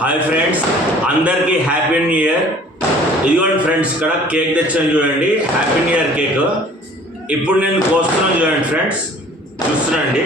Hi friends, అందరికీ happy new year. ఇదిగోండి friends, ఇక్కడ కేక్ తెచ్చాను చూడండి, హ్యాపీ న్యూ ఇయర్ కేక్. ఇప్పుడు నేను కోస్తున్నాను చూడండి ఫ్రెండ్స్, చూస్తున్నాండి.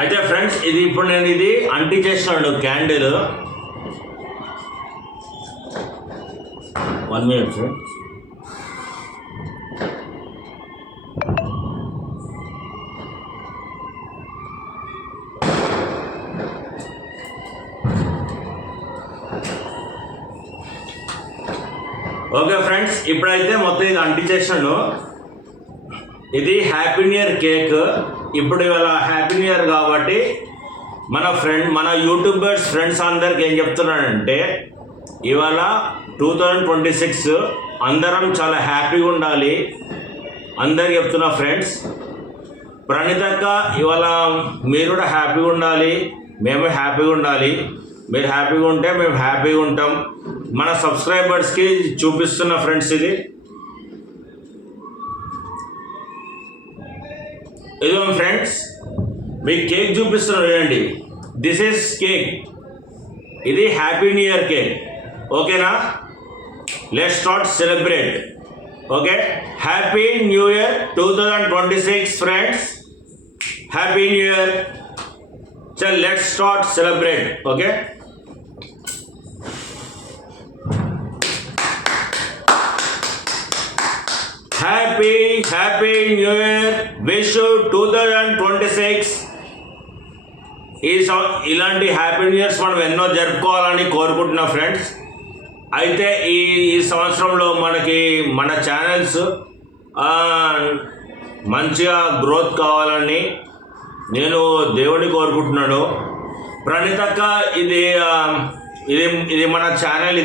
అయితే ఫ్రెండ్స్, ఇది ఇప్పుడు నేను ఇది అంటించేసాను candle. 1 minute friends. Okay friends, ఇప్పుడైతే మొత్తం ఇది అంటించేసాను. ఇది హ్యాపీ న్యూ ఇయర్ కేక్. ఇప్పుడు ఇవాళ హ్యాపీ న్యూ ఇయర్ కాబట్టి మన యూట్యూబర్స్ ఫ్రెండ్స్ అందరికి ఏం చెప్తున్నానంటే, ఇవాళ 2026 అందరం చాలా హ్యాపీగా ఉండాలి అందరికి చెప్తున్నా ఫ్రెండ్స్. ప్రణీతక్క, ఇవాళ మీరు కూడా హ్యాపీగా ఉండాలి, మేము హ్యాపీగా ఉండాలి. మీరు హ్యాపీగా ఉంటే మేము హ్యాపీగా ఉంటాం. మన సబ్స్క్రైబర్స్కి చూపిస్తున్న ఫ్రెండ్స్, ఇదిగో ఫ్రెండ్స్, మీకు కేక్ చూపిస్తున్నాను చూడండి. This is cake. ఇది హ్యాపీ న్యూ ఇయర్ కేక్. ఓకేనా? Let's start celebrate. Okay, happy new year 2026 friends. Happy new year. చల్, let's start celebrate. Okay, happy new year. Wish 2026 ఇలాంటి హ్యాపీ న్యూ ఇయర్స్ మనం ఎన్నో జరుపుకోవాలని కోరుకుంటున్నాం ఫ్రెండ్స్. అయితే ఈ సంవత్సరంలో మన ఛానల్స్ మంచిగా గ్రోత్ కావాలని నేను దేవుడిని కోరుకుంటున్నాను. ప్రణీతక్క, ఇది మన ఛానల్.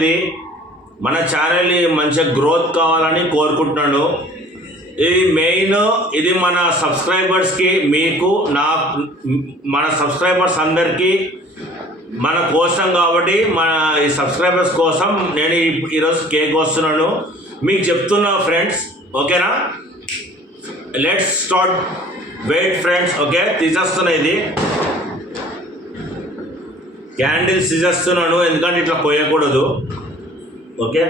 మన ఛానల్ మంచిగా గ్రోత్ కావాలని కోరుకుంటున్నాను. ఇది మెయిన్. ఇది మన సబ్స్క్రైబర్స్కి, మీకు, మన సబ్స్క్రైబర్స్ అందరికీ మన కోసం కాబట్టి, మన ఈ సబ్స్క్రైబర్స్ కోసం నేను ఈరోజు కేక్ వస్తున్నాను, మీకు చెప్తున్నా ఫ్రెండ్స్. ఓకేనా? Let's start. Wait friends. Okay, తీసేస్తున్నా. ఇది క్యాండిల్స్ తీసేస్తున్నాను, ఎందుకంటే ఇట్లా పోయకూడదు. Okay,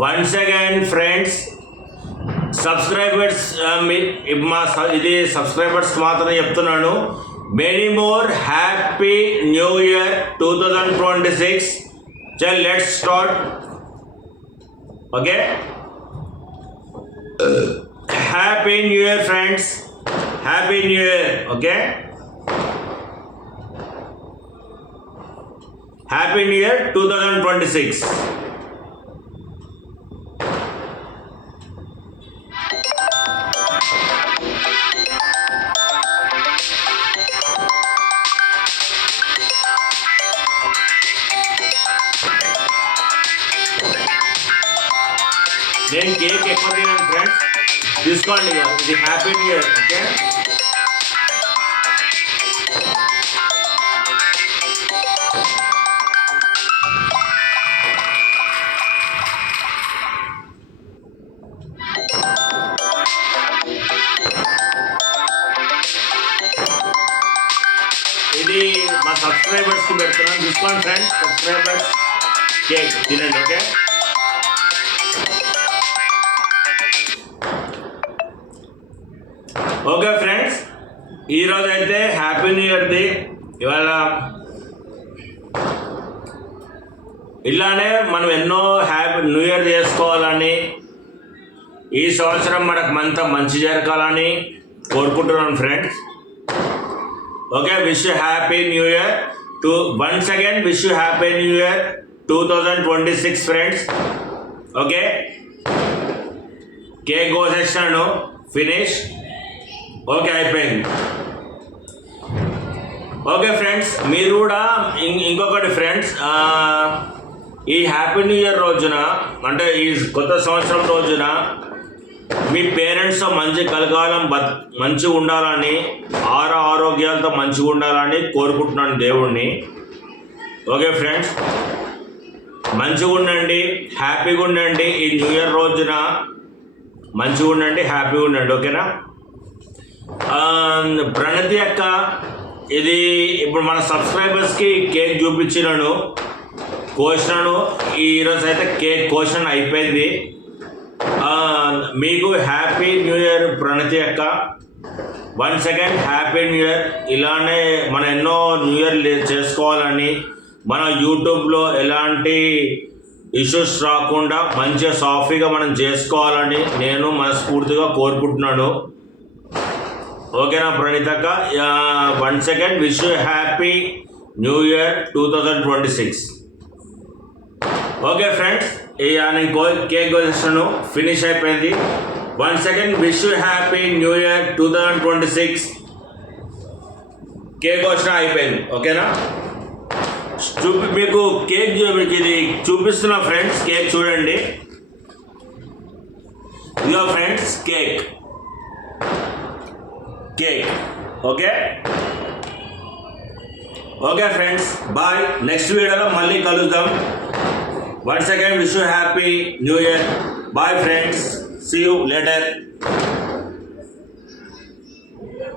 once again friends, subscribers ఇది సబ్స్క్రైబర్స్ మాత్రం చెప్తున్నాను. Many more happy new year 2026. చల్ let's start. Okay, happy new year friends, happy new year. Okay, happy new year 2026. నేను కేక్ ఎక్కువ తిన్నాను ఫ్రెండ్స్, తీసుకోండి. ఇది హ్యాపీ న్యూ ఇయర్. ఓకే, ఇది మా సబ్స్క్రైబర్స్కి పెడుతున్నాను. తీసుకోండి ఫ్రెండ్స్, సబ్స్క్రైబర్స్ కేక్ తినండి. ఓకే, ఓకే ఫ్రెండ్స్, ఈరోజు అయితే హ్యాపీ న్యూ ఇయర్ది. ఇవాళ ఇలానే మనం ఎన్నో హ్యాపీ న్యూ ఇయర్ చేసుకోవాలని, ఈ సంవత్సరం మనకు మంచి జరగాలని కోరుకుంటున్నాను friends. Okay, wish you happy new year once again wish you happy new year 2026 friends. Okay, cake కోసేసాను, ఫినిష్. ఓకే, అయిపోయింది. ఓకే ఫ్రెండ్స్, మీరు కూడా ఇంకొకటి ఫ్రెండ్స్, ఈ హ్యాపీ న్యూ ఇయర్ రోజున, అంటే ఈ కొత్త సంవత్సరం రోజున మీ పేరెంట్స్తో మంచి కలకాలం మంచిగా ఉండాలని, ఆరోగ్యాలతో మంచిగా ఉండాలని కోరుకుంటున్నాను దేవుణ్ణి. ఓకే ఫ్రెండ్స్, మంచిగా ఉండండి, హ్యాపీగా ఉండండి. ఈ న్యూ ఇయర్ రోజున మంచిగా ఉండండి, హ్యాపీగా ఉండండి. ఓకేనా? ప్రణతి అక్క, ఇది ఇప్పుడు మన సబ్స్క్రైబర్స్కి కేక్ చూపించినాను, కోసినాను. ఈరోజు అయితే కేక్ కోసిన అయిపోయింది. మీకు హ్యాపీ న్యూ ఇయర్ ప్రణతి అక్క. Once again happy new year. ఇలానే మనం ఎన్నో న్యూ ఇయర్ చేసుకోవాలని, మన యూట్యూబ్లో ఎలాంటి ఇష్యూస్ రాకుండా మంచిగా సాఫీగా మనం చేసుకోవాలని నేను మనస్ఫూర్తిగా కోరుకుంటున్నాను. ఓకేనా ప్రణీతక్క? Once again wish you happy new year 2026. Okay friends, నేను కేక్ కోసేసాను, ఫినిష్ అయిపోయింది. Once again wish you happy new year 2026. Cake కోసిన అయిపోయింది. ఓకేనా? మీకు కేక్ ఇది చూపిస్తున్నా ఫ్రెండ్స్. కేక్ చూడండి, ఇదిగో friends cake. Okay, okay friends, bye. Next వీడియోలో మళ్ళీ కలుద్దాం. Once again wish you happy new year. Bye friends, see you later.